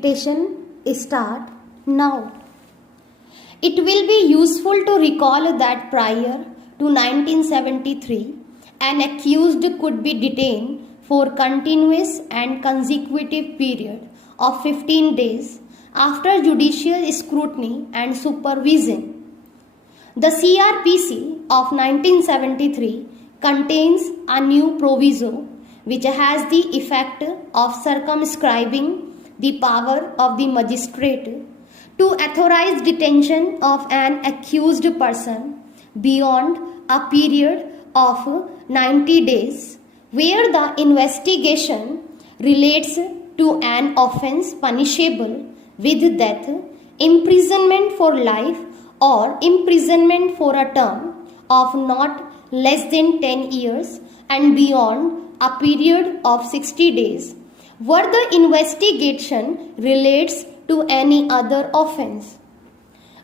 Dictation start now. It will be useful to recall that prior to 1973, an accused could be detained for continuous and consecutive period of 15 days after judicial scrutiny and supervision. The CRPC of 1973 contains a new proviso which has the effect of circumscribing the power of the magistrate to authorize detention of an accused person beyond a period of 90 days where the investigation relates to an offence punishable with death, imprisonment for life, or imprisonment for a term of not less than 10 years and beyond a period of 60 days where the investigation relates to any other offence.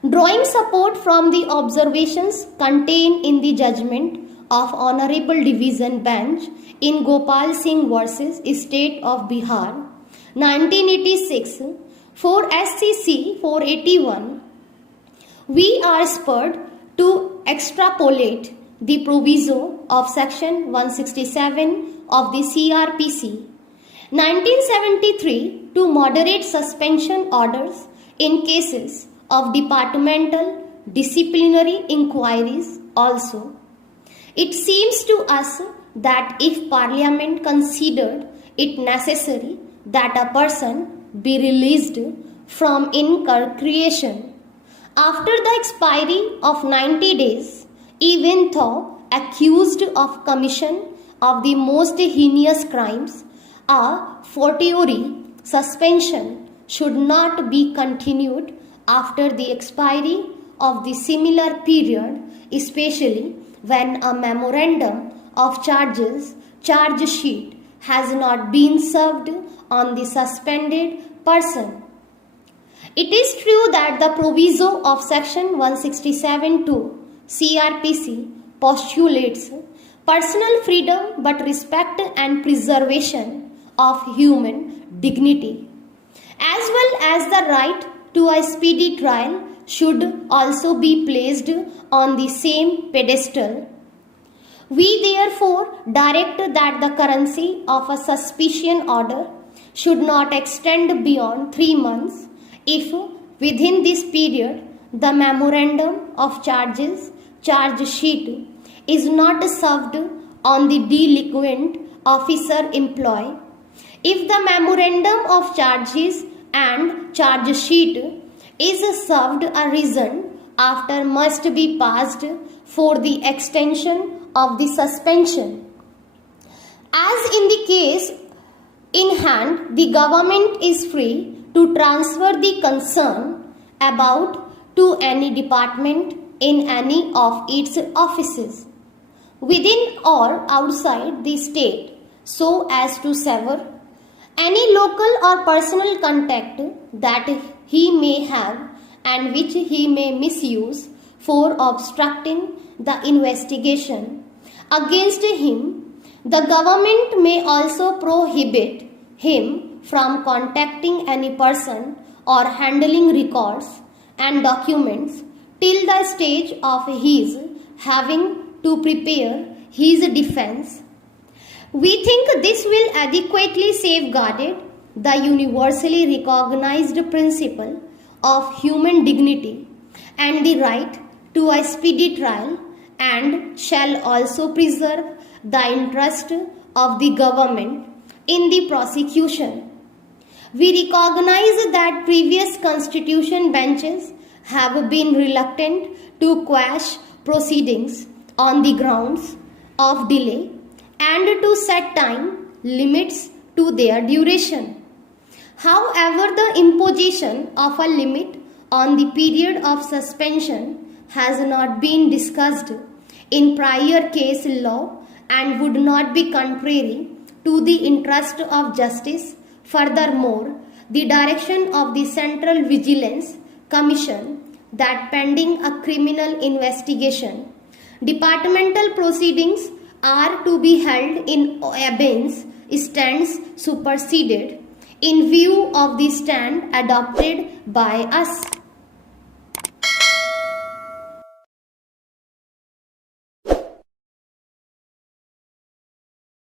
Drawing support from the observations contained in the judgment of Honorable Division Bench in Gopal Singh versus State of Bihar, 1986, for SCC 481, we are spurred to extrapolate the proviso of Section 167 of the CRPC 1973 to moderate suspension orders in cases of departmental disciplinary inquiries also. It seems to us that if Parliament considered it necessary that a person be released from incarceration after the expiry of 90 days, even though accused of commission of the most heinous crimes, a fortiori suspension should not be continued after the expiry of the similar period, especially when a memorandum of charge sheet has not been served on the suspended person. It is true that the proviso of Section 167(2) CRPC postulates personal freedom but respect and preservation of human dignity, as well as the right to a speedy trial should also be placed on the same pedestal. We therefore direct that the currency of a suspicion order should not extend beyond 3 months if within this period the memorandum of charge sheet is not served on the delinquent officer employed. If the memorandum of charges and charge sheet is served, a reason after must be passed for the extension of the suspension. As in the case in hand, the government is free to transfer the concern about to any department in any of its offices, within or outside the state, so as to sever any local or personal contact that he may have and which he may misuse for obstructing the investigation against him. The government may also prohibit him from contacting any person or handling records and documents till the stage of his having to prepare his defense. We think this will adequately safeguard the universally recognized principle of human dignity and the right to a speedy trial, and shall also preserve the interest of the government in the prosecution. We recognize that previous constitution benches have been reluctant to quash proceedings on the grounds of delay and to set time limits to their duration. However, the imposition of a limit on the period of suspension has not been discussed in prior case law and would not be contrary to the interest of justice. Furthermore, the direction of the Central Vigilance Commission that pending a criminal investigation, departmental proceedings are to be held in abeyance stands superseded in view of the stand adopted by us.